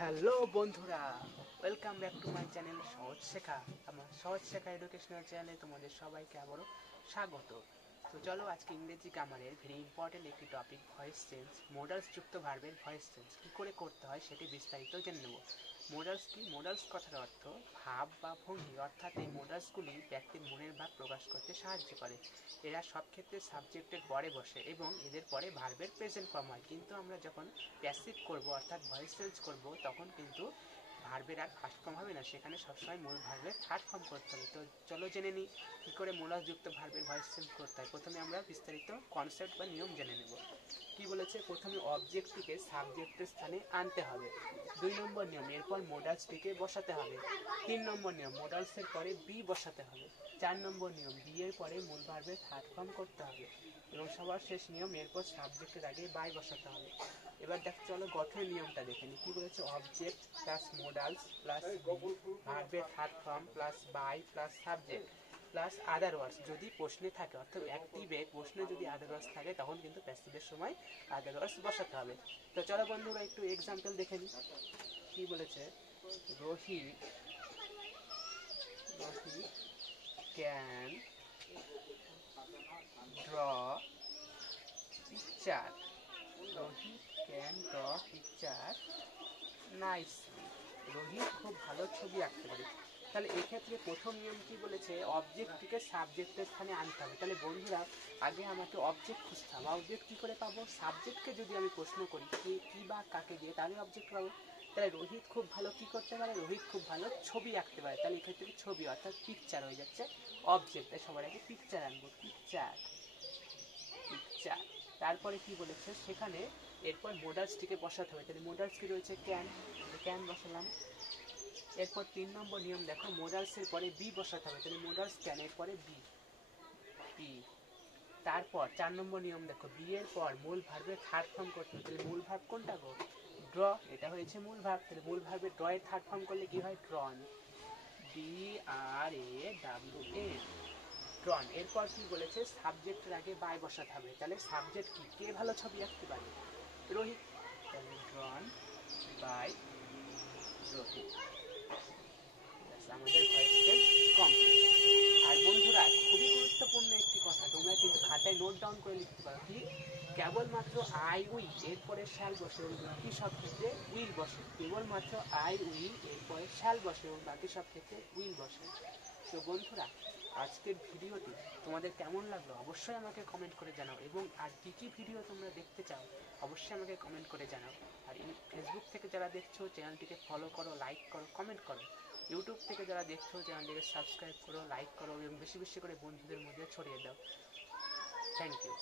Hello বন্ধুরা, welcome back to my channel সহজ শেখা। আমার সহজ শেখা এডুকেশনাল চ্যানেলে তোমাদের সবাইকে আবারও স্বাগত। তো চলো আজকে ইংরেজি গ্রামারের ভেরি ইম্পর্টেন্ট একটি টপিক ভয়েস চেঞ্জ, মোডালস যুক্ত ভার্বের ভয়েস চেঞ্জ কী করে করতে হয় সেটি বিস্তারিত জেনে নেব। মোডালস কি? মোডালস কথার অর্থ ভাব বা ভঙ্গি, অর্থাৎ এই মোডালসগুলি ব্যক্তির মনের ভাব প্রকাশ করতে সাহায্য করে। এরা সব ক্ষেত্রে সাবজেক্টের পরে বসে এবং এদের পরে ভার্বের প্রেজেন্ট ফর্ম হয়। কিন্তু আমরা যখন প্যাসিভ করব অর্থাৎ ভয়েস চেঞ্জ করব তখন কিন্তু ভার্বের আর ফার্স্ট ফর্ম হবে না, সেখানে সবসময় মূল ভার্বের থার্ড ফর্ম করতে হবে। তো চলো জেনে নিই কী করে মোডালস যুক্ত ভার্বের ভয়েস চেঞ্জ করতে হয়। প্রথমে আমরা বিস্তারিত কনসেপ্ট বা নিয়ম জেনে নেব। কি বলেছে? প্রথমে অবজেক্টটিকে সাবজেক্টের স্থানে আনতে হবে। 2 নম্বর নিয়ম, এরপর মোডালসটিকে বসাতে হবে। 3 নম্বর নিয়ম, মোডালসের পরে বি বসাতে হবে। 4 নম্বর নিয়ম, বি এর পরে মূল ভার্বের থার্ড ফর্ম করতে হবে। এবং সবার শেষ নিয়ম, এরপর সাবজেক্টের আগে বাই বসাতে হবে। এবার দেখো, চলো গঠনের নিয়মটা দেখে নিই। কি বলেছে? অবজেক্ট প্লাস মোডালস প্লাস ভার্বের third form plus by plus subject plus other words. যদি প্রশ্নে থাকে, অর্থাৎ অ্যাক্টিভে প্রশ্নে যদি আদার ওয়ার্ডস থাকে তখন কিন্তু প্যাসিভের সময় আদার ওয়ার্ডস বসাতে হবে। তো চলো বন্ধুরা একটু এক্সাম্পল দেখে নিই। কি বলেছে? Rohit can draw picture. Rohit can draw picture nicely. Rohit খুব ভালো ছবি আঁকতে পারে। তাহলে এক্ষেত্রে প্রথম নিয়ম কি বলেছে? অবজেক্টটিকে সাবজেক্টের স্থানে আনতে হবে। তাহলে বন্ধুরা, আগে আমাকে অবজেক্ট খুঁজতে হবে। অবজেক্ট কী করে পাবো? সাবজেক্টকে যদি আমি প্রশ্ন করি কি বা কাকে দিয়ে, তাহলে অবজেক্ট পাবো। তাহলে রোহিত খুব ভালো কি করতে পারে? রোহিত খুব ভালো ছবি আঁকতে পারে। তাহলে এক্ষেত্রে ছবি অর্থাৎ পিকচার হয়ে যাচ্ছে অবজেক্ট। তাই সবার আগে পিকচার আনবো। Picture picture. তারপরে কি বলেছে? সেখানে এরপর মোডালসটিকে বসাতে হবে। তাহলে মোডালস কি রয়েছে? ক্যান, ক্যান বসালাম। এরপর 3 নম্বর নিয়ম দেখো, মোডালসের পরে বি বসাতে হবে। তাহলে মোডালস ক্যানের পরে বি বি। তারপর 4 নম্বর নিয়ম দেখো, বি এর পর মূল ভার্বের থার্ড ফর্ম করতে হবে। তাহলে মূল ভার্ব কোনটা গো? ড্র। এটা হয়েছে মূল ভার্ব। তাহলে মূল ভার্বের ড্র এর থার্ড ফর্ম করলে কি হয়? ড্রন। DRAWN, ড্রন। এরপর কি বলেছে? সাবজেক্টের আগে বাই বসাতে হবে। তাহলে সাবজেক্ট কি? কে ভালো ছবি আঁকতে পারে? রোহিত। তাহলে ড্রন বাই রোহিত। আমাদের ভয়েস চেঞ্জ কমপ্লিট। আর বন্ধুরা, খুবই গুরুত্বপূর্ণ একটি কথা, তোমরা কিন্তু খাতায় নোট ডাউন করে লিখতে পারো। কি? কেবলমাত্র আই উইল এরপরে শ্যাল বসে এবং বাকি সব ক্ষেত্রে উইল বসে। কেবলমাত্র আই উইল এরপরে শ্যাল বসে এবং বাকি সব ক্ষেত্রে উইল বসে। তো বন্ধুরা, আজকের ভিডিওটি তোমাদের কেমন লাগলো অবশ্যই আমাকে কমেন্ট করে জানাও, এবং আর কী কী ভিডিও তোমরা দেখতে চাও অবশ্যই আমাকে কমেন্ট করে জানাও। আর ফেসবুক থেকে যারা দেখছো চ্যানেলটিকে ফলো করো, লাইক করো, কমেন্ট করো। ইউটিউব থেকে যারা দেখছো চ্যানেলটিকে সাবস্ক্রাইব করো, লাইক করো এবং বেশি বেশি করে বন্ধুদের মধ্যে ছড়িয়ে দাও। Thank you.